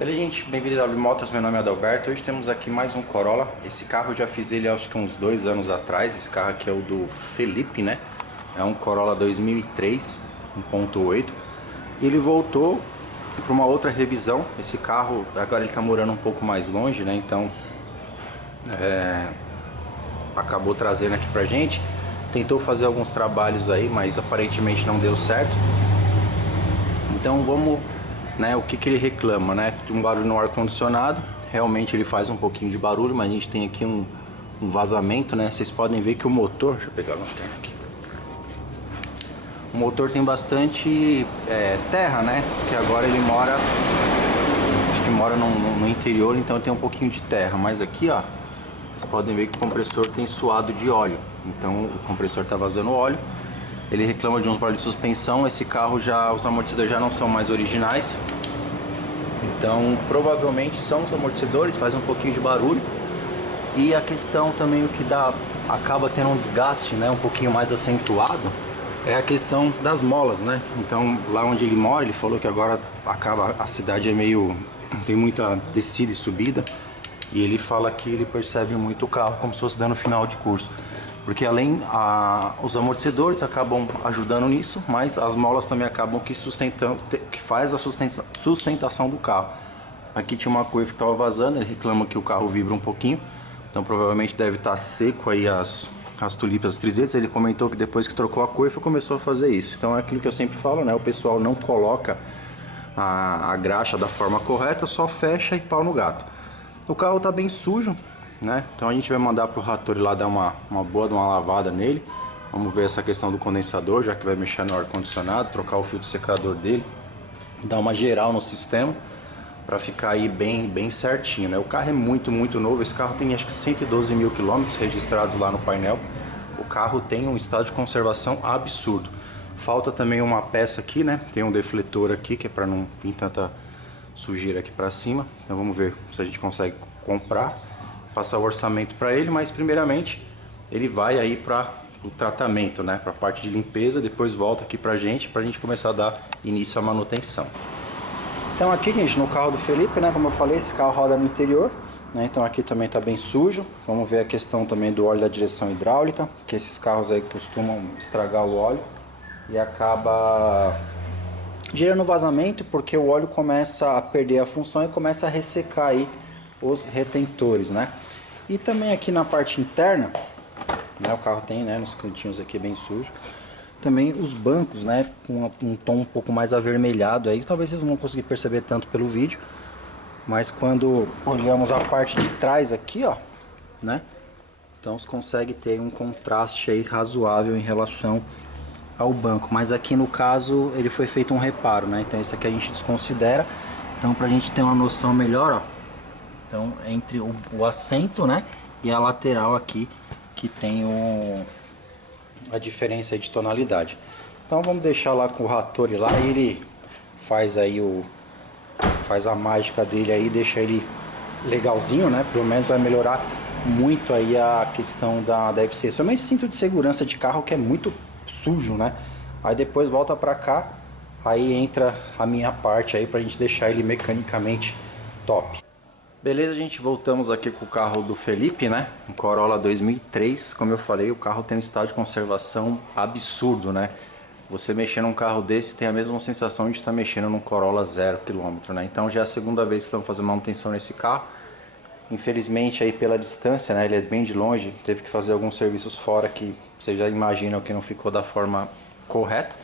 Beleza, gente? Bem-vindo ao W Motors, meu nome é Adalberto. Hoje temos aqui mais um Corolla. Esse carro eu já fiz ele acho que uns 2 anos atrás. Esse carro aqui é o do Felipe, né? É um Corolla 2003, 1.8. E ele voltou para uma outra revisão. Esse carro, agora ele está morando um pouco mais longe, né? Então, acabou trazendo aqui pra gente. Tentou fazer alguns trabalhos aí, mas aparentemente não deu certo. Então vamos... O que ele reclama, né? Um barulho no ar-condicionado. Realmente ele faz um pouquinho de barulho, mas a gente tem aqui um vazamento, né? Vocês podem ver que o motor... Deixa eu pegar a lanterna aqui. O motor tem bastante terra, né? Porque agora ele mora... Acho que mora no interior, então tem um pouquinho de terra. Mas aqui, ó, vocês podem ver que o compressor tem suado de óleo. Então o compressor tá vazando óleo. Ele reclama de uns barulhos de suspensão. Esse carro os amortecedores já não são mais originais. Então provavelmente são os amortecedores, faz um pouquinho de barulho. E a questão também, o que acaba tendo um desgaste, né, um pouquinho mais acentuado, é a questão das molas, né? Então lá onde ele mora, ele falou que agora a cidade tem muita descida e subida. E ele fala que ele percebe muito o carro como se fosse dando final de curso. Porque os amortecedores acabam ajudando nisso, mas as molas também acabam que faz a sustentação do carro. Aqui tinha uma coifa que estava vazando, ele reclama que o carro vibra um pouquinho, então provavelmente deve estar seco aí as tulipas, as trizetas. Ele comentou que depois que trocou a coifa começou a fazer isso. Então é aquilo que eu sempre falo, né? O pessoal não coloca a graxa da forma correta, só fecha e pau no gato. O carro está bem sujo, né? Então a gente vai mandar pro Hattori lá dar uma lavada nele. Vamos ver essa questão do condensador, já que vai mexer no ar-condicionado, trocar o filtro secador dele, dar uma geral no sistema para ficar aí bem certinho, né? O carro é muito novo. Esse carro tem acho que 112 mil quilômetros registrados lá no painel. O carro tem um estado de conservação absurdo. Falta também uma peça aqui, né? Tem um defletor aqui que é para não vir tanta sujeira aqui para cima. Então vamos ver se a gente consegue comprar, passar o orçamento para ele, mas primeiramente ele vai aí para o tratamento, né, para a parte de limpeza, depois volta aqui para a gente começar a dar início à manutenção. Então aqui, gente, no carro do Felipe, né, como eu falei, esse carro roda no interior, né, então aqui também está bem sujo. Vamos ver a questão também do óleo da direção hidráulica, que esses carros aí costumam estragar o óleo e acaba gerando vazamento, porque o óleo começa a perder a função e começa a ressecar aí os retentores, né? E também aqui na parte interna, né, o carro tem, né, nos cantinhos aqui bem sujo. Também os bancos, né, com um tom um pouco mais avermelhado aí, talvez vocês não vão conseguir perceber tanto pelo vídeo, mas quando olhamos a parte de trás aqui, ó, né, então você consegue ter um contraste aí razoável em relação ao banco. Mas aqui no caso ele foi feito um reparo, né, então isso aqui a gente desconsidera. Então pra gente ter uma noção melhor, ó, então entre o assento, né, e a lateral aqui, que tem a diferença de tonalidade. Então vamos deixar lá com o Hattori lá, e ele faz aí faz a mágica dele aí, deixa ele legalzinho, né? Pelo menos vai melhorar muito aí a questão da eficiência. Somente cinto de segurança de carro que é muito sujo, né? Aí depois volta pra cá, aí entra a minha parte aí pra gente deixar ele mecanicamente top. Beleza, gente, voltamos aqui com o carro do Felipe, né? Um Corolla 2003. Como eu falei, o carro tem um estado de conservação absurdo, né? Você mexer num carro desse tem a mesma sensação de estar mexendo num Corolla 0 km, né? Então já é a segunda vez que estamos fazendo manutenção nesse carro. Infelizmente aí pela distância, né? Ele é bem de longe, teve que fazer alguns serviços fora que vocês já imaginam que não ficou da forma correta,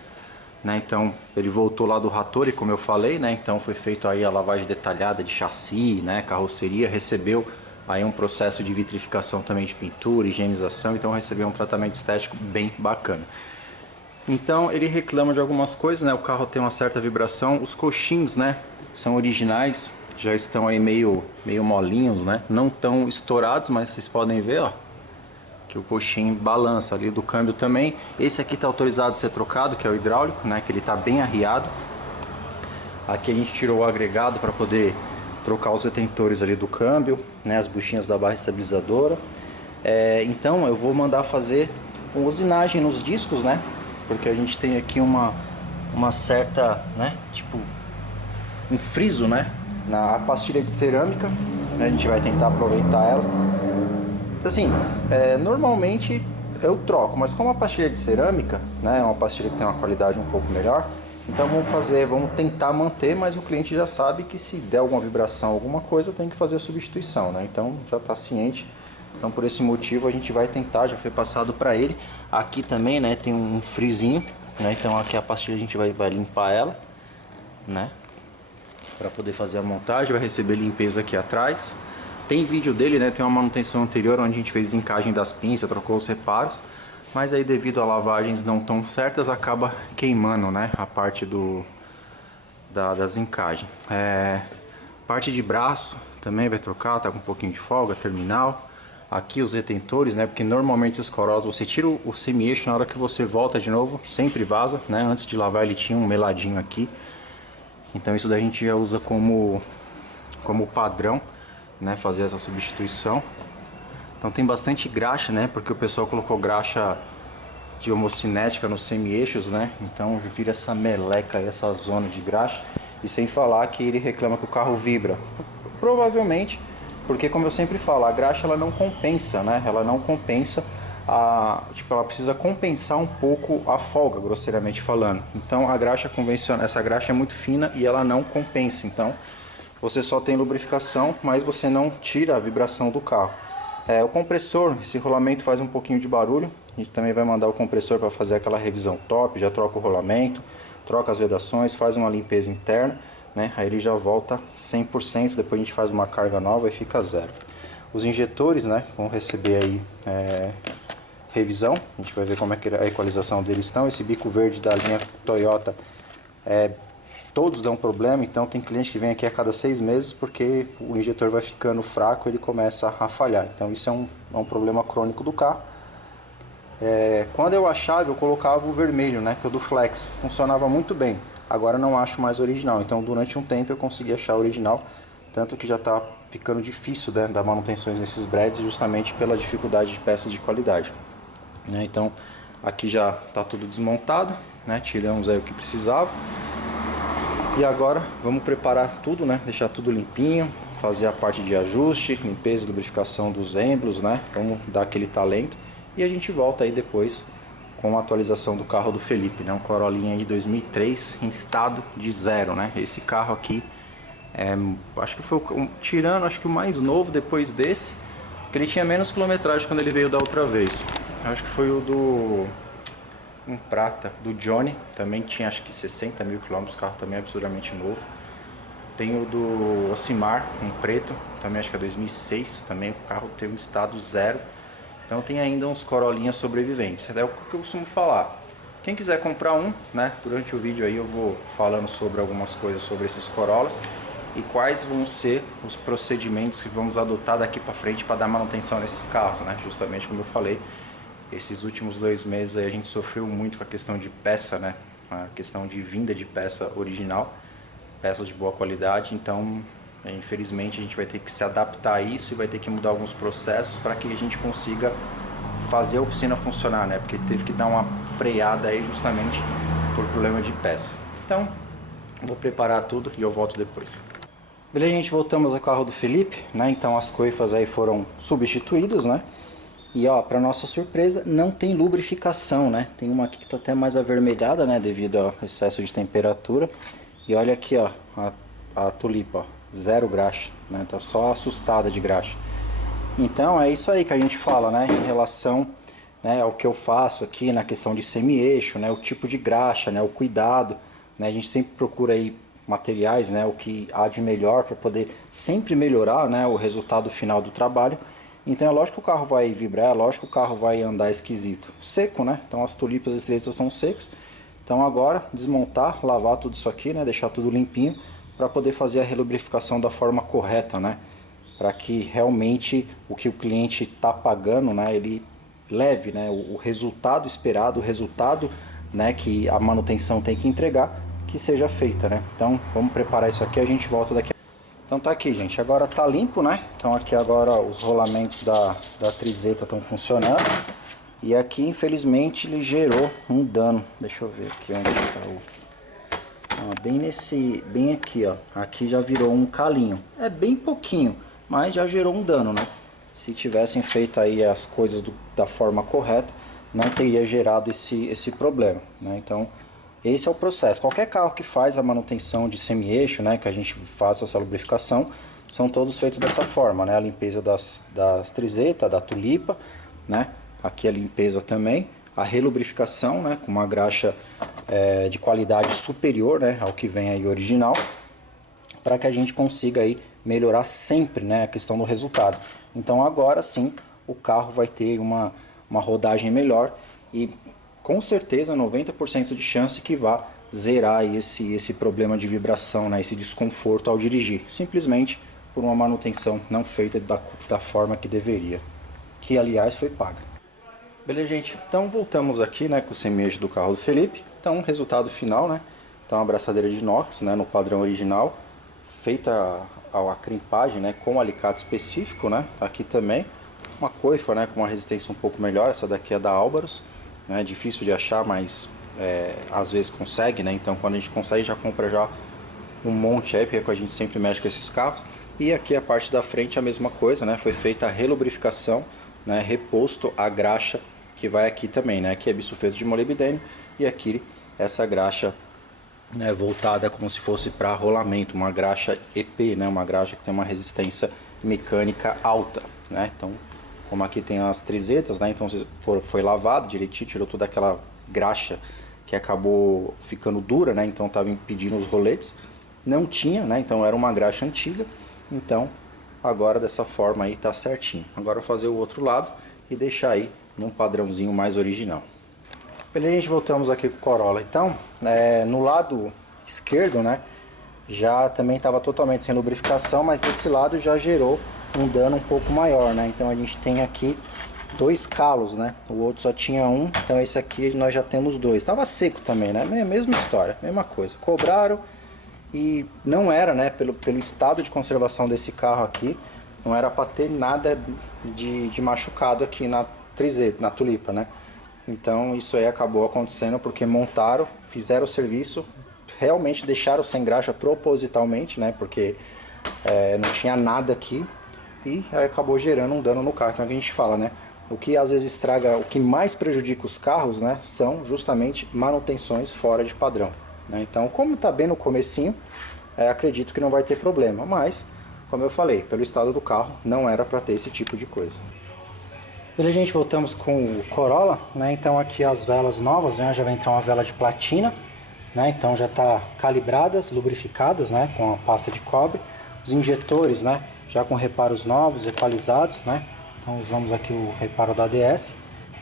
né? Então ele voltou lá do Hattori, como eu falei, né? Então foi feito aí a lavagem detalhada de chassi, né? Carroceria, recebeu aí um processo de vitrificação também de pintura, higienização, então recebeu um tratamento estético bem bacana. Então ele reclama de algumas coisas, né? O carro tem uma certa vibração, os coxins, né, são originais, já estão aí meio molinhos, né? Não tão estourados, mas vocês podem ver, ó, que o coxim balança ali, do câmbio também. Esse aqui está autorizado a ser trocado, que é o hidráulico, né, que ele está bem arriado. Aqui a gente tirou o agregado para poder trocar os retentores ali do câmbio, né, as buchinhas da barra estabilizadora. Então eu vou mandar fazer uma usinagem nos discos, né, porque a gente tem aqui uma certa, né, tipo um friso, né, na pastilha de cerâmica, né? A gente vai tentar aproveitar elas. Assim, normalmente eu troco, mas como a pastilha de cerâmica, né, é uma pastilha que tem uma qualidade um pouco melhor, então vamos tentar manter, mas o cliente já sabe que se der alguma vibração, alguma coisa, tem que fazer a substituição, né? Então já está ciente. Então por esse motivo a gente vai tentar, já foi passado para ele. Aqui também, né, tem um frizinho, né? Então aqui a pastilha a gente vai limpar ela, né? Para poder fazer a montagem, vai receber limpeza aqui atrás. Tem vídeo dele, né? Tem uma manutenção anterior onde a gente fez desencagem das pinças, trocou os reparos. Mas aí devido a lavagens não tão certas, acaba queimando, né? A parte das encagens. Parte de braço também vai trocar, tá com um pouquinho de folga, terminal. Aqui os retentores, né? Porque normalmente esses Corollas você tira o semi-eixo, na hora que você volta de novo, sempre vaza, né? Antes de lavar ele tinha um meladinho aqui. Então isso daí a gente já usa como padrão, né, fazer essa substituição. Então tem bastante graxa, né, porque o pessoal colocou graxa de homocinética nos semi-eixos, né, então vira essa meleca, essa zona de graxa. E sem falar que ele reclama que o carro vibra, provavelmente porque, como eu sempre falo, a graxa ela não compensa, né, ela não compensa ela precisa compensar um pouco a folga, grosseiramente falando. Então a graxa convencional, essa graxa é muito fina e ela não compensa, então você só tem lubrificação, mas você não tira a vibração do carro. O compressor, esse rolamento faz um pouquinho de barulho. A gente também vai mandar o compressor para fazer aquela revisão top. Já troca o rolamento, troca as vedações, faz uma limpeza interna, né? Aí ele já volta 100%. Depois a gente faz uma carga nova e fica zero. Os injetores, né, vão receber aí revisão. A gente vai ver como é que a equalização deles estão. Esse bico verde da linha Toyota todos dão problema, então tem cliente que vem aqui a cada 6 meses porque o injetor vai ficando fraco e ele começa a falhar. Então isso é um problema crônico do carro. Quando eu achava, eu colocava o vermelho, né, que é o do Flex. Funcionava muito bem. Agora não acho mais original. Então durante um tempo eu consegui achar original. Tanto que já está ficando difícil, né, dar manutenções nesses breads justamente pela dificuldade de peças de qualidade. Então aqui já está tudo desmontado, né, tiramos aí o que precisava. E agora vamos preparar tudo, né? Deixar tudo limpinho, fazer a parte de ajuste, limpeza e lubrificação dos êmbolos, né? Vamos dar aquele talento e a gente volta aí depois com a atualização do carro do Felipe, né? Um Corollinha aí de 2003 em estado de zero, né? Esse carro aqui, acho que foi tirando, acho que o mais novo depois desse, que ele tinha menos quilometragem quando ele veio da outra vez. Acho que foi o do um prata do Johnny, também tinha acho que 60 mil quilômetros, o carro também é absurdamente novo. Tem o do Ocimar, um preto, também acho que é 2006, também o carro tem um estado zero. Então tem ainda uns Corollinhas sobreviventes. É o que eu costumo falar. Quem quiser comprar um, né, durante o vídeo aí eu vou falando sobre algumas coisas sobre esses Corollas e quais vão ser os procedimentos que vamos adotar daqui para frente para dar manutenção nesses carros, né? Justamente como eu falei, esses últimos 2 meses aí a gente sofreu muito com a questão de peça, né? A questão de vinda de peça original, peças de boa qualidade. Então, infelizmente, a gente vai ter que se adaptar a isso e vai ter que mudar alguns processos para que a gente consiga fazer a oficina funcionar, né? Porque teve que dar uma freada aí justamente por problema de peça. Então, vou preparar tudo e eu volto depois. Beleza, gente, voltamos ao carro do Felipe, né? Então as coifas aí foram substituídas, né? E ó, para nossa surpresa, não tem lubrificação, né? Tem uma aqui que tá até mais avermelhada, né? Devido ao excesso de temperatura. E olha aqui, ó, a tulipa, ó, zero graxa, né? Tá só assustada de graxa. Então é isso aí que a gente fala, né? Em relação, né, ao que eu faço aqui na questão de semi-eixo, né? O tipo de graxa, né? O cuidado, né? A gente sempre procura aí materiais, né? O que há de melhor para poder sempre melhorar, né? O resultado final do trabalho. Então é lógico que o carro vai vibrar, é lógico que o carro vai andar esquisito. Seco, né? Então as tulipas estreitas estão secas. Então agora desmontar, lavar tudo isso aqui, né? Deixar tudo limpinho para poder fazer a relubrificação da forma correta, né? Para que realmente o que o cliente está pagando, né? Ele leve, né? O resultado esperado, o resultado, né? Que a manutenção tem que entregar, que seja feita, né? Então vamos preparar isso aqui, a gente volta daqui a... Então tá aqui, gente, agora tá limpo, né? Então aqui agora os rolamentos da trizeta estão funcionando. E aqui, infelizmente, ele gerou um dano. Deixa eu ver aqui onde está Ó, bem aqui, ó. Aqui já virou um calinho. É bem pouquinho, mas já gerou um dano, né? Se tivessem feito aí as coisas da forma correta, não teria gerado esse problema, né? Então, esse é o processo. Qualquer carro que faz a manutenção de semi-eixo, né, que a gente faça essa lubrificação, são todos feitos dessa forma, né? A limpeza das trizetas, da tulipa, né? Aqui a limpeza também, a relubrificação, né, com uma graxa de qualidade superior, né, ao que vem aí original, para que a gente consiga aí melhorar sempre, né, a questão do resultado. Então agora sim o carro vai ter uma rodagem melhor e com certeza 90% de chance que vá zerar aí esse problema de vibração, né, esse desconforto ao dirigir, simplesmente por uma manutenção não feita da forma que deveria, que aliás foi paga. Beleza, gente? Então voltamos aqui, né, com o semi-eixo do carro do Felipe. Então, resultado final, né? Então, uma abraçadeira de inox, né, no padrão original, feita a crimpagem, né, com alicate específico, né? Aqui também uma coifa, né, com uma resistência um pouco melhor. Essa daqui é da Álvaros, né? Difícil de achar, mas às vezes consegue, né? Então, quando a gente consegue, já compra já um monte aí, porque a gente sempre mexe com esses carros. E aqui a parte da frente a mesma coisa, né? Foi feita a relubrificação, né? Reposto a graxa que vai aqui também, né? Aqui é bisulfeto de molibdênio e aqui essa graxa, né, voltada como se fosse para rolamento, uma graxa EP, né? Uma graxa que tem uma resistência mecânica alta, né? Então, como aqui tem as trizetas, né? Então foi lavado direitinho, tirou toda aquela graxa que acabou ficando dura, né? Então estava impedindo os roletes. Não tinha, né? Então era uma graxa antiga. Então agora dessa forma aí tá certinho. Agora eu vou fazer o outro lado e deixar aí num padrãozinho mais original. Beleza, gente, voltamos aqui com o Corolla. Então, no lado esquerdo, né, já também estava totalmente sem lubrificação, mas desse lado já gerou um dano um pouco maior, né? Então a gente tem aqui 2 calos, né? O outro só tinha um, então esse aqui nós já temos 2. Estava seco também, né? Mesma história, mesma coisa. Cobraram e não era, né? Pelo estado de conservação desse carro aqui, não era para ter nada de machucado aqui na trizeta, na tulipa, né? Então isso aí acabou acontecendo porque montaram, fizeram o serviço, realmente deixaram sem graxa propositalmente, né? Porque não tinha nada aqui e aí acabou gerando um dano no carro. Então é o que a gente fala, né? O que às vezes estraga, o que mais prejudica os carros, né? São justamente manutenções fora de padrão, né? Então, como está bem no comecinho, acredito que não vai ter problema, mas como eu falei, pelo estado do carro, não era para ter esse tipo de coisa. Beleza, gente, voltamos com o Corolla, né? Então aqui as velas novas, né? Já vai entrar uma vela de platina, né? Então já está calibradas, lubrificadas, né? Com a pasta de cobre. Os injetores, né? Já com reparos novos, equalizados, né? Então usamos aqui o reparo da ADS.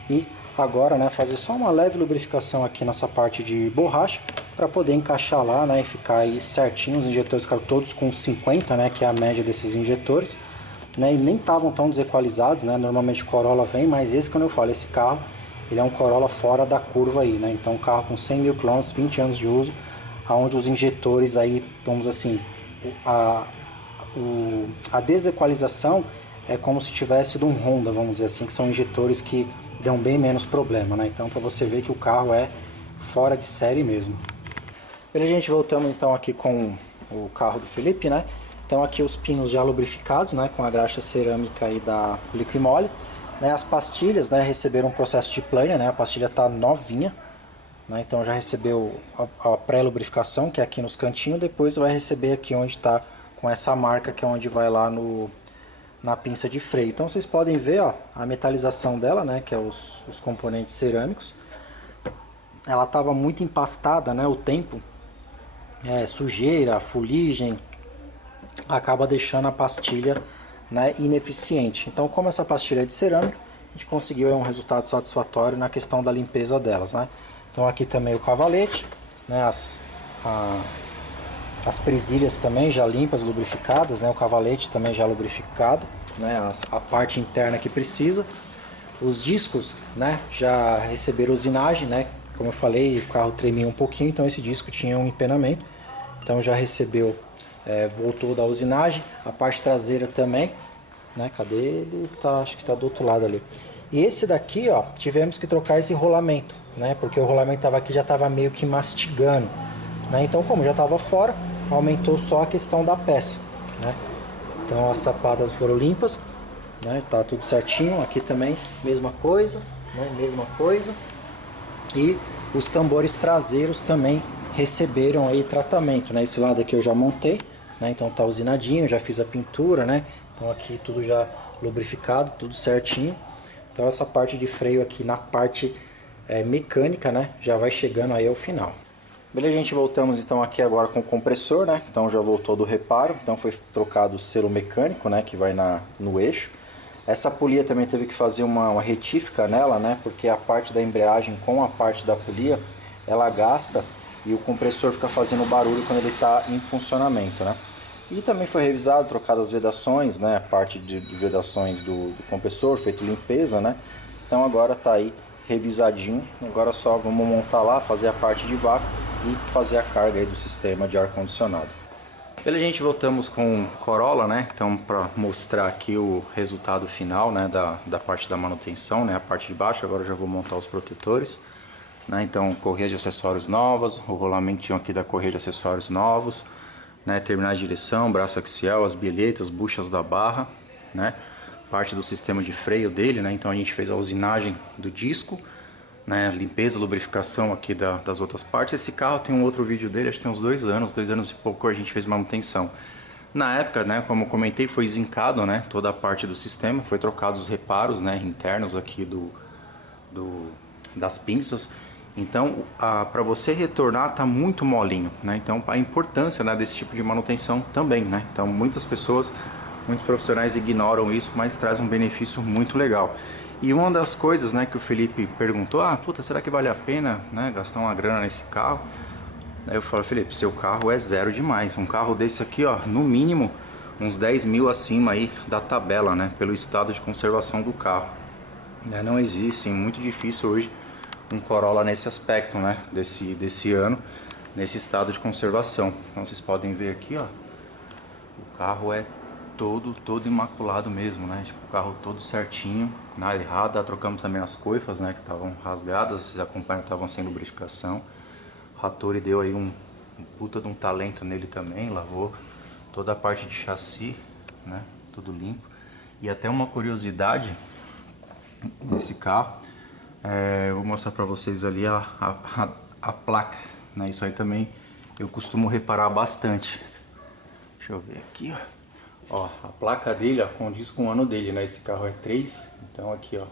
E agora, né? Fazer só uma leve lubrificação aqui nessa parte de borracha para poder encaixar lá, né? E ficar aí certinho. Os injetores ficaram todos com 50, né? Que é a média desses injetores. Né, e nem estavam tão desequalizados, né? Normalmente o Corolla vem, mas esse, quando eu falo, esse carro, ele é um Corolla fora da curva aí, né? Então um carro com 100 mil km, 20 anos de uso, onde os injetores aí, vamos assim, a desequalização é como se tivesse de um Honda, vamos dizer assim, que são injetores que dão bem menos problema, né? Então para você ver que o carro é fora de série mesmo. Beleza, gente, voltamos então aqui com o carro do Felipe, né? Então aqui os pinos já lubrificados, né, com a graxa cerâmica aí da Liquimole, né, as pastilhas, né, receberam um processo de plane, né, a pastilha está novinha, né, então já recebeu a pré-lubrificação, que é aqui nos cantinhos, depois vai receber aqui onde está com essa marca, que é onde vai lá na pinça de freio. Então vocês podem ver, ó, a metalização dela, né, que é os componentes cerâmicos. Ela estava muito empastada, né, o tempo, sujeira, fuligem, acaba deixando a pastilha, né, ineficiente. Então, como essa pastilha é de cerâmica, a gente conseguiu um resultado satisfatório na questão da limpeza delas, né? Então aqui também o cavalete, né, as presilhas também já limpas, lubrificadas, né? O cavalete também já lubrificado, né? A parte interna que precisa. Os discos, né, já receberam usinagem, né? Como eu falei, o carro tremia um pouquinho, então esse disco tinha um empenamento, então já recebeu. Voltou da usinagem, a parte traseira também, né? Cadê ele? Acho que está do outro lado ali. E esse daqui, ó, tivemos que trocar esse rolamento, né? Porque o rolamento estava aqui, já estava meio que mastigando, né? Então, como já estava fora, aumentou só a questão da peça, né? Então as sapatas foram limpas, né? Tá tudo certinho. Aqui também mesma coisa, né? Mesma coisa. E os tambores traseiros também receberam aí tratamento, né? Esse lado aqui eu já montei, né? Então tá usinadinho, já fiz a pintura, né? Então aqui tudo já lubrificado, tudo certinho. Então essa parte de freio aqui na parte mecânica, né? Já vai chegando aí ao final. Beleza, gente, voltamos então aqui agora com o compressor, né? Então já voltou do reparo, então foi trocado o selo mecânico, né? Que vai no eixo. Essa polia também teve que fazer uma retífica nela, né? Porque a parte da embreagem com a parte da polia, ela gasta e o compressor fica fazendo barulho quando ele está em funcionamento, né? E também foi revisado, trocado as vedações, né? A parte de vedações do compressor, feito limpeza, né? Então agora está aí revisadinho. Agora só vamos montar lá, fazer a parte de vácuo e fazer a carga aí do sistema de ar-condicionado. Beleza, gente, voltamos com o Corolla, né? Então, para mostrar aqui o resultado final, né, da parte da manutenção, né, a parte de baixo. Agora eu já vou montar os protetores, né? Então, correia de acessórios novas, o rolamentinho aqui da correia de acessórios novos, né, terminais de direção, braço axial, as bilhetas, buchas da barra, né? Parte do sistema de freio dele, né? Então a gente fez a usinagem do disco, né, limpeza, lubrificação aqui das outras partes. Esse carro tem um outro vídeo dele, acho que tem uns 2 anos e pouco a gente fez manutenção. Na época, né, como eu comentei, foi zincado, né, toda a parte do sistema, foi trocado os reparos, né, internos aqui das pinças. Então, para você retornar tá muito molinho, né? Então, a importância, né, desse tipo de manutenção também, né? Então, muitos profissionais ignoram isso, mas traz um benefício muito legal. E uma das coisas, né, que o Felipe perguntou, puta, será que vale a pena, né, gastar uma grana nesse carro? Aí eu falo, Felipe, seu carro é zero demais. Um carro desse aqui, ó, no mínimo uns 10 mil acima aí da tabela, né, pelo estado de conservação do carro. Não existe, é muito difícil hoje um Corolla nesse aspecto, né, desse ano, nesse estado de conservação. Então vocês podem ver aqui, ó, o carro é todo imaculado mesmo, né? Tipo, o carro todo certinho, nada errado. Trocamos também as coifas, né, que estavam rasgadas, vocês acompanham, estavam sem lubrificação. O Hattori deu aí um puta de um talento nele também, lavou toda a parte de chassi, né, tudo limpo. E até uma curiosidade nesse carro, eu vou mostrar pra vocês ali a placa, né? Isso aí também eu costumo reparar bastante. Deixa eu ver aqui, ó. Ó, a placa dele, ó, condiz com o ano dele, né? Esse carro é 3, então aqui, ó,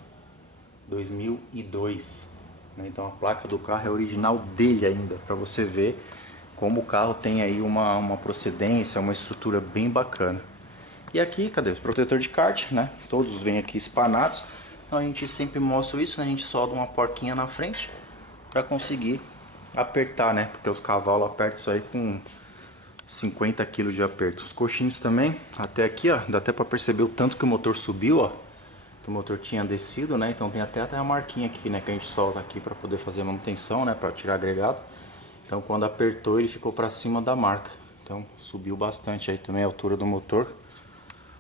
2002, né? Então a placa do carro é original dele ainda, para você ver como o carro tem aí uma procedência, uma estrutura bem bacana. E aqui, cadê? Os protetor de kart, né? Todos vêm aqui espanados. Então a gente sempre mostra isso, né? A gente solda uma porquinha na frente para conseguir apertar, né? Porque os cavalos apertam isso aí com 50 kg de aperto. Os coxins também, até aqui, ó, dá até para perceber o tanto que o motor subiu, ó, que o motor tinha descido, né? Então tem até a marquinha aqui, né, que a gente solta aqui para poder fazer a manutenção, né, para tirar agregado. Então quando apertou ele ficou para cima da marca. Então subiu bastante aí também a altura do motor.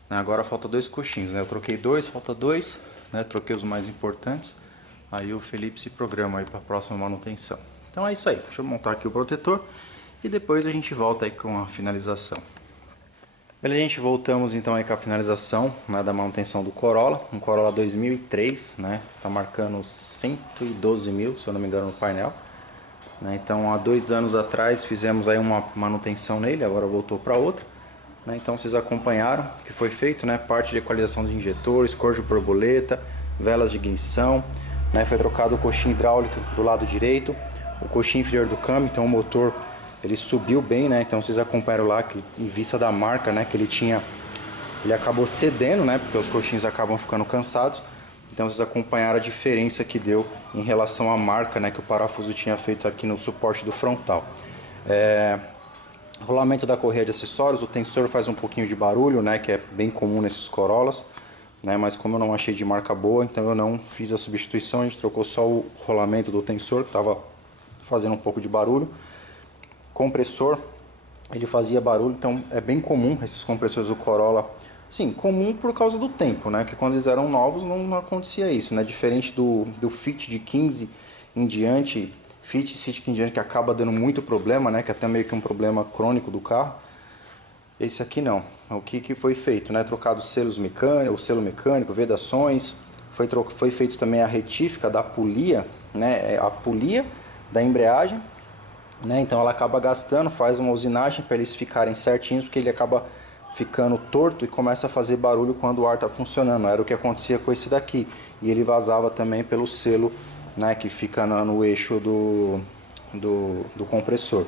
Agora falta 2 coxins, né? Eu troquei 2, falta 2, né? Troquei os mais importantes. Aí o Felipe se programa aí para a próxima manutenção. Então é isso aí. Deixa eu montar aqui o protetor e depois a gente volta aí com a finalização. Beleza, gente, voltamos então aí com a finalização, né, da manutenção do Corolla, um Corolla 2003, né, tá marcando 112 mil, se eu não me engano, no painel, né, então há 2 anos atrás fizemos aí uma manutenção nele, agora voltou para outra, né, então vocês acompanharam o que foi feito, né, parte de equalização de injetores, corjo borboleta, velas de ignição, né, foi trocado o coxim hidráulico do lado direito, o coxim inferior do câmbio, então o motor ele subiu bem, né? Então vocês acompanharam lá que em vista da marca, né, que ele acabou cedendo, né, porque os coxins acabam ficando cansados. Então vocês acompanharam a diferença que deu em relação à marca, né, que o parafuso tinha feito aqui no suporte do frontal. Rolamento da correia de acessórios, o tensor faz um pouquinho de barulho, né, que é bem comum nesses Corollas, né, mas como eu não achei de marca boa, então eu não fiz a substituição, a gente trocou só o rolamento do tensor, que estava fazendo um pouco de barulho. Compressor, ele fazia barulho, então é bem comum esses compressores do Corolla. Sim, comum por causa do tempo, né? Que quando eles eram novos não acontecia isso, né? Diferente do Fit de 15 em diante, Fit City Engine, que acaba dando muito problema, né? Que é até meio que um problema crônico do carro. Esse aqui não. O que foi feito, né? Trocado selos mecânicos, o selo mecânico, vedações. Foi feito também a retífica da polia, né? A polia da embreagem, né? Então ela acaba gastando, faz uma usinagem para eles ficarem certinhos, porque ele acaba ficando torto e começa a fazer barulho quando o ar está funcionando. Era o que acontecia com esse daqui. E ele vazava também pelo selo, né? Que fica no eixo do compressor.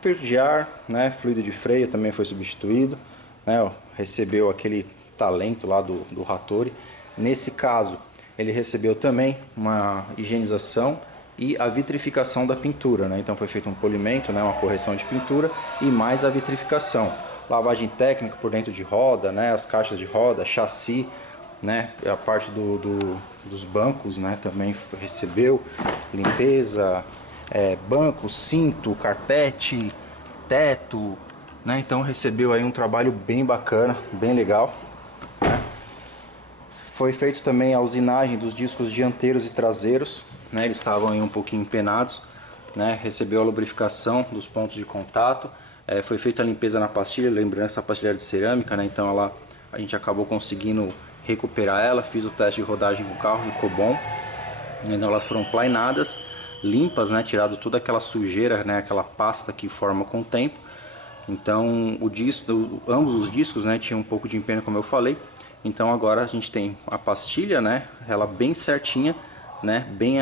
Filtro de ar, né? Fluido de freio também foi substituído, né? Recebeu aquele talento lá do Hattori. Nesse caso, ele recebeu também uma higienização e a vitrificação da pintura, né? Então foi feito um polimento, né? Uma correção de pintura e mais a vitrificação. Lavagem técnica por dentro de roda, né? As caixas de roda, chassi, né? A parte dos bancos, né? Também recebeu limpeza, banco, cinto, carpete, teto, né? Então recebeu aí um trabalho bem bacana, bem legal, né? Foi feito também a usinagem dos discos dianteiros e traseiros, né? Eles estavam aí um pouquinho empenados, né? Recebeu a lubrificação dos pontos de contato, foi feita a limpeza na pastilha, lembrando essa pastilha de cerâmica, né? Então a gente acabou conseguindo recuperar ela, fiz o teste de rodagem com o carro, ficou bom. Então elas foram plainadas, limpas, né? Tirado toda aquela sujeira, né? Aquela pasta que forma com o tempo. Então ambos os discos, né? Tinham um pouco de empenho, como eu falei. Então agora a gente tem a pastilha, né? Ela bem certinha, né? Bem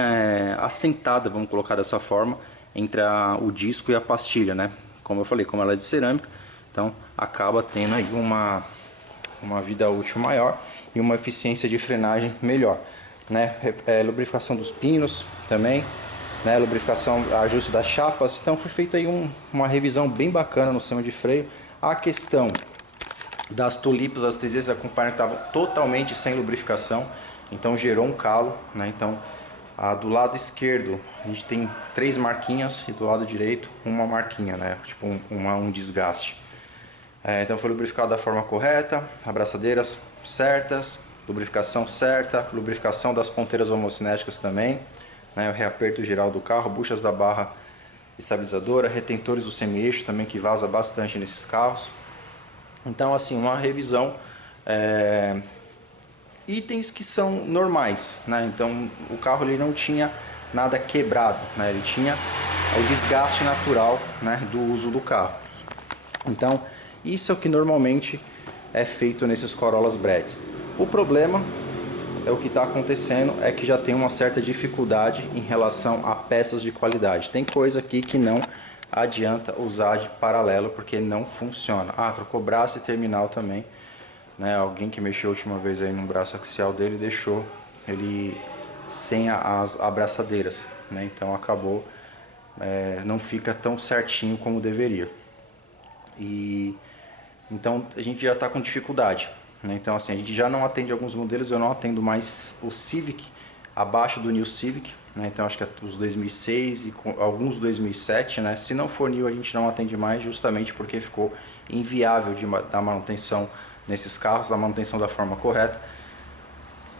assentada, vamos colocar dessa forma, entre o disco e a pastilha, né? Como eu falei, como ela é de cerâmica, então acaba tendo aí uma vida útil maior e uma eficiência de frenagem melhor, né? Lubrificação dos pinos também, né? Lubrificação, ajuste das chapas. Então foi feita aí uma revisão bem bacana no sistema de freio. A questão das tulipas, as 3 acompanham que estavam totalmente sem lubrificação, então gerou um calo, né? Então do lado esquerdo a gente tem 3 marquinhas e do lado direito uma marquinha, né? Tipo um desgaste. Então foi lubrificado da forma correta, abraçadeiras certas, lubrificação certa, lubrificação das ponteiras homocinéticas também, né? O reaperto geral do carro, buchas da barra estabilizadora, retentores do semi-eixo também, que vaza bastante nesses carros. Então assim, uma revisão, itens que são normais, né? Então o carro ele não tinha nada quebrado, né? Ele tinha o desgaste natural, né, do uso do carro. Então isso é o que normalmente é feito nesses Corollas Bredds. O problema o que está acontecendo é que já tem uma certa dificuldade em relação a peças de qualidade. Tem coisa aqui que não adianta usar de paralelo porque não funciona. Trocou braço e terminal também, né? Alguém que mexeu a última vez aí no braço axial dele deixou ele sem as abraçadeiras, né? Então acabou, não fica tão certinho como deveria. Então a gente já está com dificuldade, né? Então assim, a gente já não atende alguns modelos, eu não atendo mais o Civic abaixo do New Civic, né? Então acho que é os 2006 e alguns 2007, né? Se não for New a gente não atende mais, justamente porque ficou inviável da manutenção nesses carros, da manutenção da forma correta.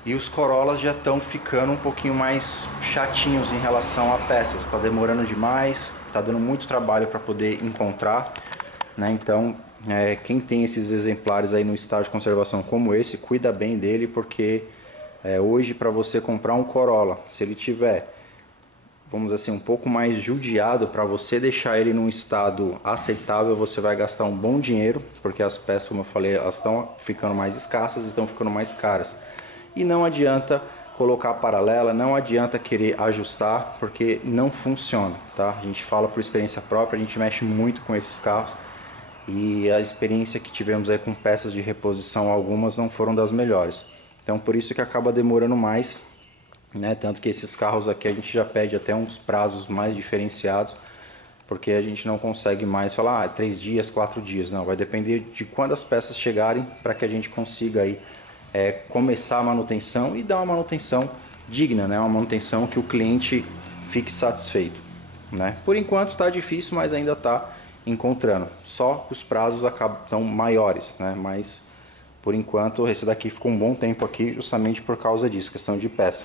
E os Corollas já estão ficando um pouquinho mais chatinhos em relação a peças, está demorando demais, está dando muito trabalho para poder encontrar, né? Então quem tem esses exemplares aí no estado de conservação como esse, cuida bem dele, porque hoje para você comprar um Corolla, se ele tiver, vamos dizer assim, um pouco mais judiado, para você deixar ele num estado aceitável, você vai gastar um bom dinheiro, porque as peças, como eu falei, elas estão ficando mais escassas e estão ficando mais caras. E não adianta colocar paralela, não adianta querer ajustar, porque não funciona, tá? A gente fala por experiência própria, a gente mexe muito com esses carros e a experiência que tivemos aí com peças de reposição, algumas não foram das melhores. Então por isso que acaba demorando mais, né? Tanto que esses carros aqui a gente já pede até uns prazos mais diferenciados, porque a gente não consegue mais falar 3 dias, 4 dias, não, vai depender de quando as peças chegarem para que a gente consiga aí começar a manutenção e dar uma manutenção digna, né? Uma manutenção que o cliente fique satisfeito, né? Por enquanto está difícil, mas ainda está encontrando. Só que os prazos estão maiores, né? Mas por enquanto esse daqui ficou um bom tempo aqui justamente por causa disso, questão de peça.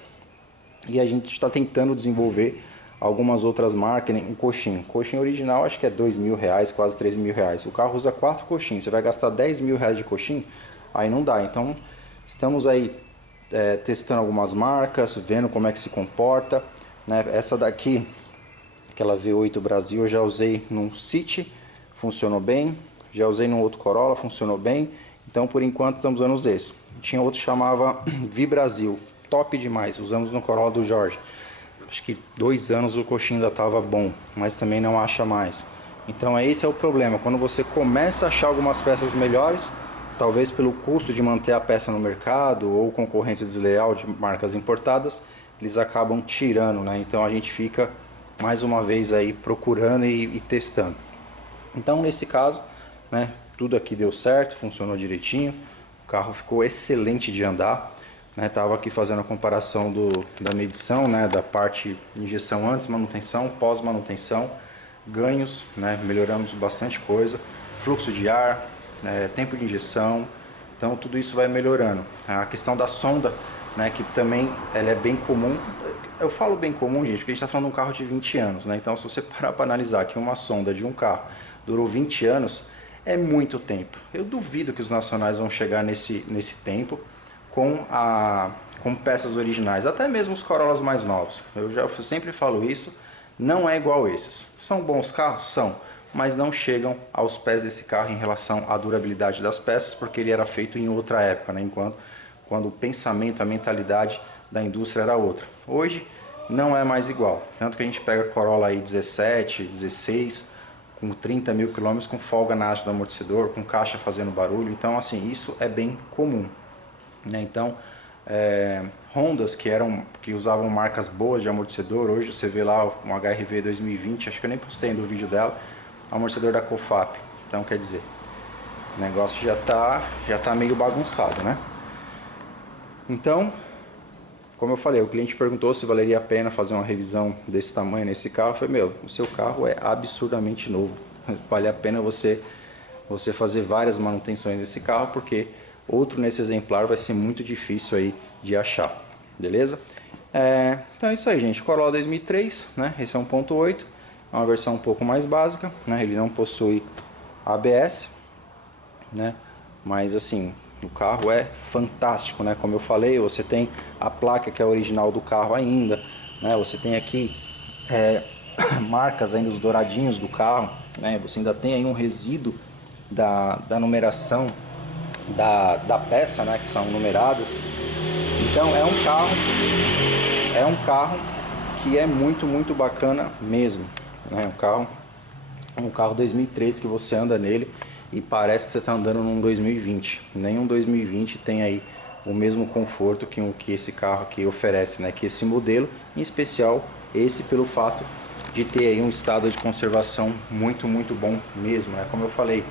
E a gente está tentando desenvolver algumas outras marcas, um coxinho. Coxinho original acho que é R$ 2.000, quase R$ 3.000. O carro usa 4 coxinhos, você vai gastar R$ 10.000 de coxinho? Aí não dá. Então estamos aí testando algumas marcas, vendo como é que se comporta, né? Essa daqui, aquela V8 Brasil, eu já usei num City, funcionou bem. Já usei num outro Corolla, funcionou bem. Então por enquanto estamos usando os esse. Tinha outro que chamava Vi Brasil, top demais, usamos no Corolla do Jorge. Acho que 2 anos o coxinho ainda estava bom, mas também não acha mais. Então esse é o problema, quando você começa a achar algumas peças melhores, talvez pelo custo de manter a peça no mercado ou concorrência desleal de marcas importadas, eles acabam tirando, né? Então a gente fica mais uma vez aí procurando e testando. Então nesse caso, né, tudo aqui deu certo, funcionou direitinho, o carro ficou excelente de andar. Tava aqui fazendo a comparação da medição, né, da parte de injeção antes manutenção, pós manutenção, ganhos, né, melhoramos bastante coisa, fluxo de ar, tempo de injeção, então tudo isso vai melhorando. A questão da sonda, né, que também ela é bem comum. Eu falo bem comum, gente, porque a gente está falando de um carro de 20 anos, né? Então se você parar para analisar que uma sonda de um carro durou 20 anos, é muito tempo. Eu duvido que os nacionais vão chegar nesse tempo com peças originais, até mesmo os Corollas mais novos. Eu sempre falo isso, não é igual esses. São bons carros? São, mas não chegam aos pés desse carro em relação à durabilidade das peças, porque ele era feito em outra época, né? Quando o pensamento, a mentalidade da indústria era outra. Hoje não é mais igual, tanto que a gente pega Corolla aí 17, 16, com 30 mil quilômetros, com folga na haste do amortecedor, com caixa fazendo barulho, então assim, isso é bem comum. Então, Hondas que usavam marcas boas de amortecedor, hoje você vê lá um HRV 2020, acho que eu nem postei ainda o vídeo dela, amortecedor da Cofap. Então quer dizer, o negócio já tá meio bagunçado, né? Então, como eu falei, o cliente perguntou se valeria a pena fazer uma revisão desse tamanho nesse carro. Eu falei, o seu carro é absurdamente novo, vale a pena você fazer várias manutenções nesse carro, porque outro nesse exemplar vai ser muito difícil aí de achar, beleza? Então é isso aí, gente. Corolla 2003, né? Esse é 1.8, é uma versão um pouco mais básica, né? Ele não possui ABS, né? Mas assim, o carro é fantástico, né? Como eu falei, você tem a placa que é original do carro ainda, né? Você tem aqui marcas ainda, os douradinhos do carro, né? Você ainda tem aí um resíduo da numeração da peça, né, que são numeradas. Então é um carro que é muito bacana mesmo, né? Um carro 2003 que você anda nele e parece que você está andando num 2020. Nenhum 2020 tem aí o mesmo conforto que esse carro aqui oferece, né? Que esse modelo, em especial esse, pelo fato de ter aí um estado de conservação muito bom mesmo, né? Como eu falei,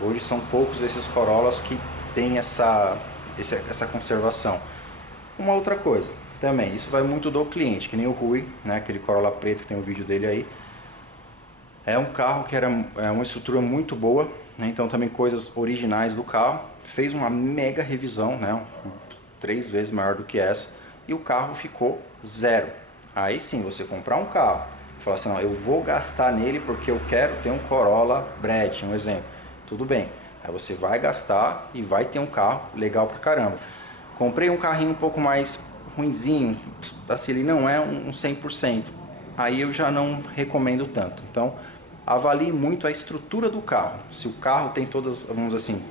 hoje são poucos esses Corollas que tem essa conservação. Uma outra coisa também, isso vai muito do cliente, que nem o Rui, né, aquele Corolla preto que tem um vídeo dele aí. É um carro que era uma estrutura muito boa, né, então também coisas originais do carro. Fez uma mega revisão, né, 3 vezes maior do que essa, e o carro ficou zero. Aí sim, você comprar um carro e falar assim, não, eu vou gastar nele porque eu quero ter um Corolla Bred, um exemplo. Tudo bem. Aí você vai gastar e vai ter um carro legal pra caramba. Comprei um carrinho um pouco mais ruinzinho, assim, ele não é um 100%. Aí eu já não recomendo tanto. Então, avalie muito a estrutura do carro. Se o carro tem todas, vamos dizer assim,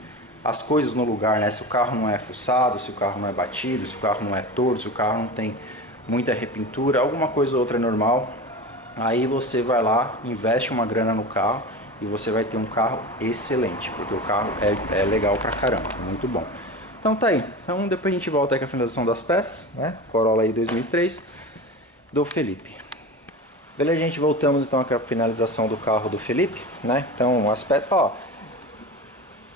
as coisas no lugar, né? Se o carro não é fuçado, se o carro não é batido, se o carro não é torto, se o carro não tem muita repintura, alguma coisa ou outra é normal. Aí você vai lá, investe uma grana no carro e você vai ter um carro excelente, porque o carro é legal pra caramba, muito bom. Então tá aí, então depois a gente volta aí com a finalização das peças, né? Corolla aí 2003 do Felipe. Beleza, gente, voltamos então com a finalização do carro do Felipe, né? Então as peças, ó,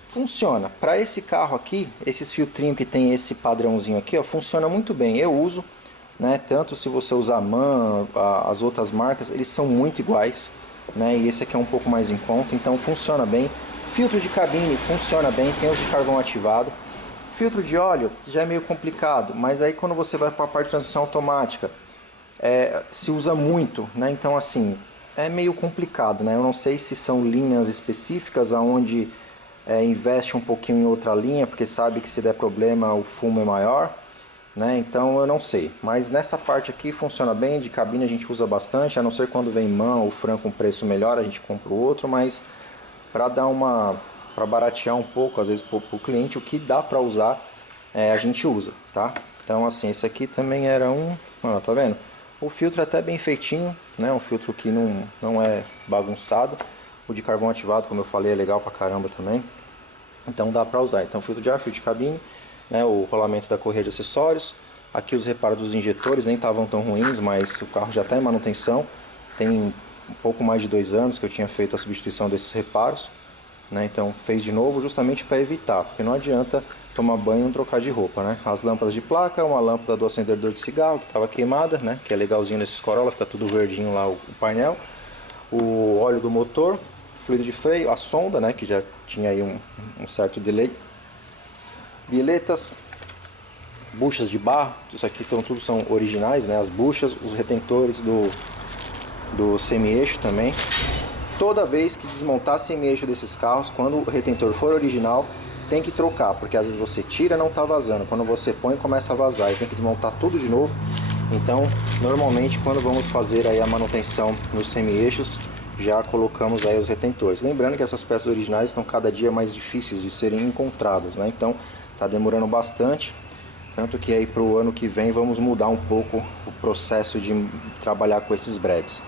funciona. Para esse carro aqui, esses filtrinhos que tem esse padrãozinho aqui, ó, funciona muito bem. Eu uso, né? Tanto se você usar a MAN, as outras marcas, eles são muito iguais, né? E esse aqui é um pouco mais em conta, então funciona bem. Filtro de cabine funciona bem, tem os de carvão ativado. Filtro de óleo já é meio complicado, mas aí quando você vai para a parte de transmissão automática, se usa muito, né? Então assim, é meio complicado, né? Eu não sei se são linhas específicas aonde investe um pouquinho em outra linha, porque sabe que se der problema o fumo é maior, né? Então eu não sei, mas nessa parte aqui funciona bem. De cabine a gente usa bastante, a não ser quando vem mão ou franco com preço melhor, a gente compra o outro, mas para dar para baratear um pouco, às vezes para o cliente, o que dá para usar a gente usa, tá? Então assim, esse aqui também era tá vendo? O filtro é até bem feitinho, né? Um filtro que não é bagunçado. O de carvão ativado, como eu falei, é legal pra caramba também. Então dá pra usar. Então filtro de ar, filtro de cabine, né? O rolamento da correia de acessórios. Aqui os reparos dos injetores nem estavam tão ruins, mas o carro já está em manutenção. Tem um pouco mais de 2 anos que eu tinha feito a substituição desses reparos, né? Então fez de novo justamente para evitar, porque não adianta tomar banho e não trocar de roupa, né? As lâmpadas de placa, uma lâmpada do acendedor de cigarro que estava queimada, né? Que é legalzinho nesses Corolla, fica tudo verdinho lá o painel. O óleo do motor, fluido de freio, a sonda, né? Que já tinha aí um certo delay. Biletas, buchas de barro, isso aqui tudo são originais, né? As buchas, os retentores do semi-eixo também. Toda vez que desmontar semi-eixo desses carros, quando o retentor for original, tem que trocar, porque às vezes você tira e não está vazando, quando você põe começa a vazar e tem que desmontar tudo de novo. Então normalmente quando vamos fazer aí a manutenção nos semi-eixos, já colocamos aí os retentores. Lembrando que essas peças originais estão cada dia mais difíceis de serem encontradas, né? Então está demorando bastante, tanto que aí para o ano que vem vamos mudar um pouco o processo de trabalhar com esses breads.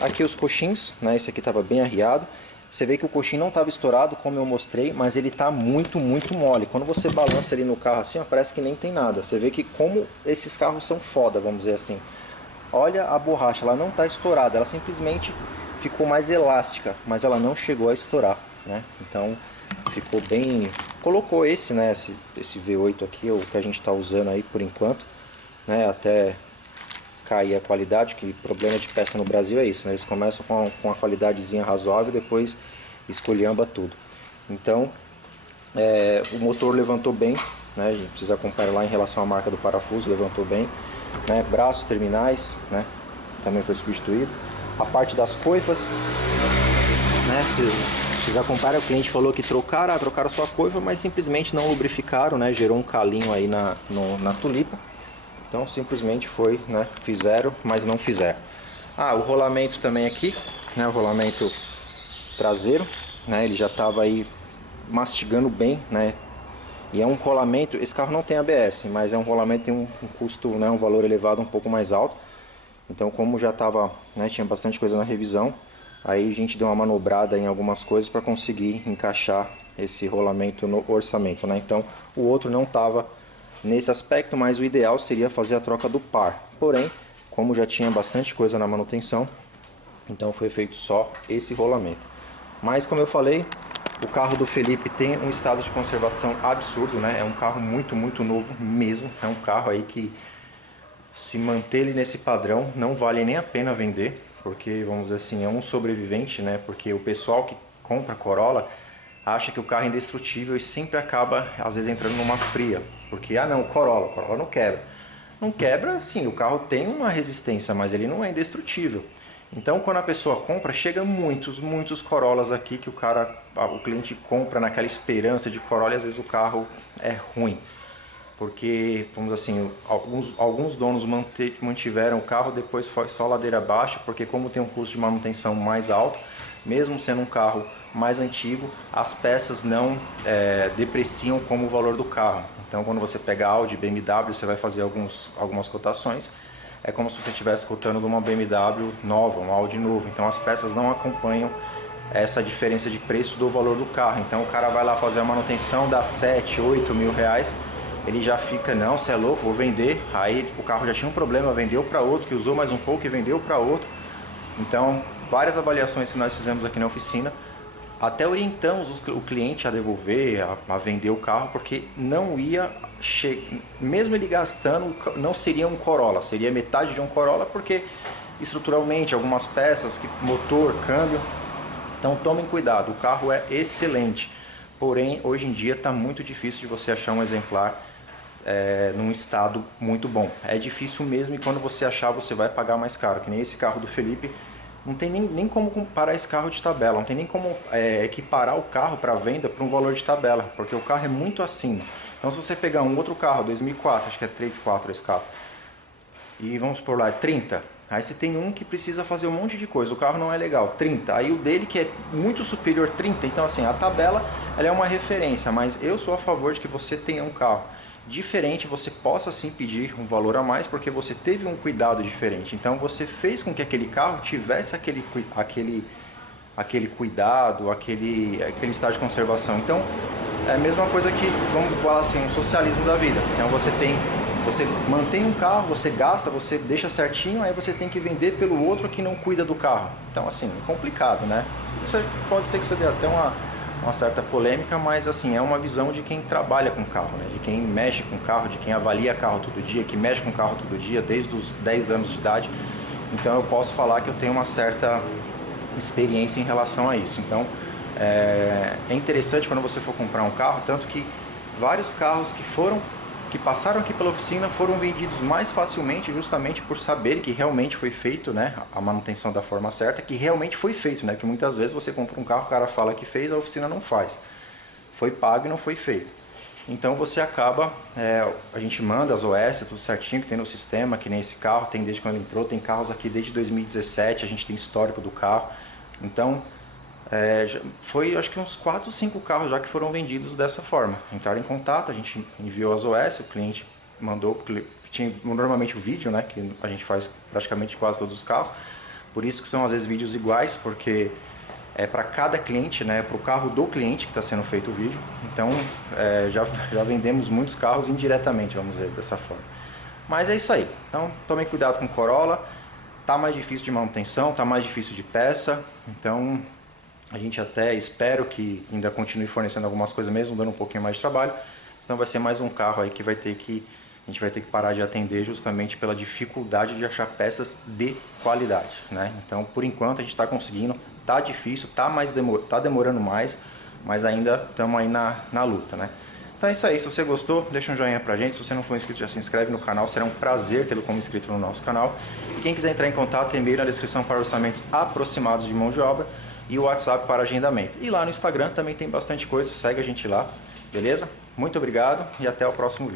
Aqui os coxins, né? Esse aqui estava bem arriado. Você vê que o coxinho não estava estourado, como eu mostrei, mas ele está muito mole. Quando você balança ele no carro assim, ó, parece que nem tem nada. Você vê que como esses carros são foda, vamos dizer assim. Olha a borracha, ela não está estourada, ela simplesmente ficou mais elástica, mas ela não chegou a estourar, né? Então ficou bem... Colocou esse, né? Esse V8 aqui, o que a gente está usando aí por enquanto, né? Até cair a qualidade, que problema de peça no Brasil é isso, né? Eles começam com uma qualidadezinha razoável e depois esculhamba tudo. Então o motor levantou bem, né? A gente precisa acompanhar lá em relação à marca do parafuso, levantou bem, né? Braços terminais, né? Também foi substituído. A parte das coifas, né? Vocês acompanham, o cliente falou que trocaram só a coifa, mas simplesmente não lubrificaram, né? Gerou um calinho aí na tulipa. Então simplesmente foi, né? Fizeram, mas não fizeram. O rolamento também aqui, né? O rolamento traseiro, né? Ele já estava aí mastigando bem, né? E é um rolamento, esse carro não tem ABS, mas é um rolamento que tem um custo, né? Um valor elevado um pouco mais alto. Então como já estava, né? Tinha bastante coisa na revisão, aí a gente deu uma manobrada em algumas coisas para conseguir encaixar esse rolamento no orçamento, né? Então o outro não estava nesse aspecto, mas o ideal seria fazer a troca do par. Porém, como já tinha bastante coisa na manutenção, então foi feito só esse rolamento. Mas como eu falei, o carro do Felipe tem um estado de conservação absurdo, né? É um carro muito novo mesmo. É um carro aí que, se manter ele nesse padrão, não vale nem a pena vender, porque, vamos dizer assim, é um sobrevivente, né? Porque o pessoal que compra Corolla acha que o carro é indestrutível e sempre acaba, às vezes, entrando numa fria. Porque, não, o Corolla não quebra. Não quebra, sim, o carro tem uma resistência, mas ele não é indestrutível. Então, quando a pessoa compra, chega muitos Corollas aqui que o cliente compra naquela esperança de Corolla e às vezes o carro é ruim. Porque, vamos dizer assim, alguns donos mantiveram o carro, depois foi só ladeira abaixo, porque como tem um custo de manutenção mais alto, mesmo sendo um carro mais antigo, as peças não depreciam como o valor do carro. Então quando você pega Audi, BMW, você vai fazer algumas cotações, é como se você estivesse cotando de uma BMW nova, um Audi novo. Então as peças não acompanham essa diferença de preço do valor do carro. Então o cara vai lá fazer a manutenção, dá 7, 8 mil reais, ele já fica, não, você é louco, vou vender. Aí o carro já tinha um problema, vendeu para outro, que usou mais um pouco e vendeu para outro. Então várias avaliações que nós fizemos aqui na oficina, até orientamos o cliente a devolver, a vender o carro, porque não ia, mesmo ele gastando, não seria um Corolla, seria metade de um Corolla, porque estruturalmente algumas peças, motor, câmbio, então tomem cuidado, o carro é excelente, porém hoje em dia está muito difícil de você achar um exemplar num estado muito bom. É difícil mesmo, e quando você achar, você vai pagar mais caro. Que nem esse carro do Felipe, não tem nem como comparar esse carro de tabela, não tem nem como equiparar o carro para venda para um valor de tabela, porque o carro é muito acima. Então se você pegar um outro carro, 2004, acho que é 3.4 esse carro, e vamos por lá, 30, aí você tem um que precisa fazer um monte de coisa, o carro não é legal, 30, aí o dele que é muito superior, 30, então assim, a tabela ela é uma referência, mas eu sou a favor de que você tenha um carro diferente, você possa sim pedir um valor a mais, porque você teve um cuidado diferente, então você fez com que aquele carro tivesse aquele cuidado, aquele estado de conservação. Então é a mesma coisa que, vamos falar assim, um socialismo da vida. Então você mantém um carro, você gasta, você deixa certinho, aí você tem que vender pelo outro que não cuida do carro. Então assim, é complicado, né? Isso pode ser que isso dê até uma certa polêmica, mas assim, é uma visão de quem trabalha com carro, né? De quem mexe com carro, de quem avalia carro todo dia, que mexe com carro todo dia, desde os 10 anos de idade. Então eu posso falar que eu tenho uma certa experiência em relação a isso. Então é interessante quando você for comprar um carro, tanto que vários carros que passaram aqui pela oficina foram vendidos mais facilmente, justamente por saber que realmente foi feito, né, a manutenção da forma certa, que realmente foi feito, né, que muitas vezes você compra um carro, o cara fala que fez, a oficina não faz, foi pago e não foi feito. Então você acaba, a gente manda as OS, tudo certinho que tem no sistema, que nem esse carro tem desde quando ele entrou, tem carros aqui desde 2017, a gente tem histórico do carro. Então foi acho que uns 4 ou 5 carros já que foram vendidos dessa forma. Entraram em contato, a gente enviou as OS, o cliente mandou, porque tinha normalmente o vídeo, né, que a gente faz praticamente quase todos os carros, por isso que são às vezes vídeos iguais, porque é para cada cliente, né, para o carro do cliente que está sendo feito o vídeo. Então já vendemos muitos carros indiretamente, vamos dizer dessa forma. Mas é isso aí. Então tomem cuidado com o Corolla. Tá mais difícil de manutenção, tá mais difícil de peça. Então a gente até espero que ainda continue fornecendo algumas coisas mesmo, dando um pouquinho mais de trabalho. Senão vai ser mais um carro aí que a gente vai ter que parar de atender justamente pela dificuldade de achar peças de qualidade, né? Então, por enquanto, a gente está conseguindo, tá difícil, tá demorando mais, mas ainda estamos aí na luta, né? Então é isso aí, se você gostou, deixa um joinha pra gente, se você não for inscrito, já se inscreve no canal, será um prazer tê-lo como inscrito no nosso canal. E quem quiser entrar em contato, tem e-mail na descrição para orçamentos aproximados de mão de obra e o WhatsApp para agendamento. E lá no Instagram também tem bastante coisa, segue a gente lá, beleza? Muito obrigado e até o próximo vídeo.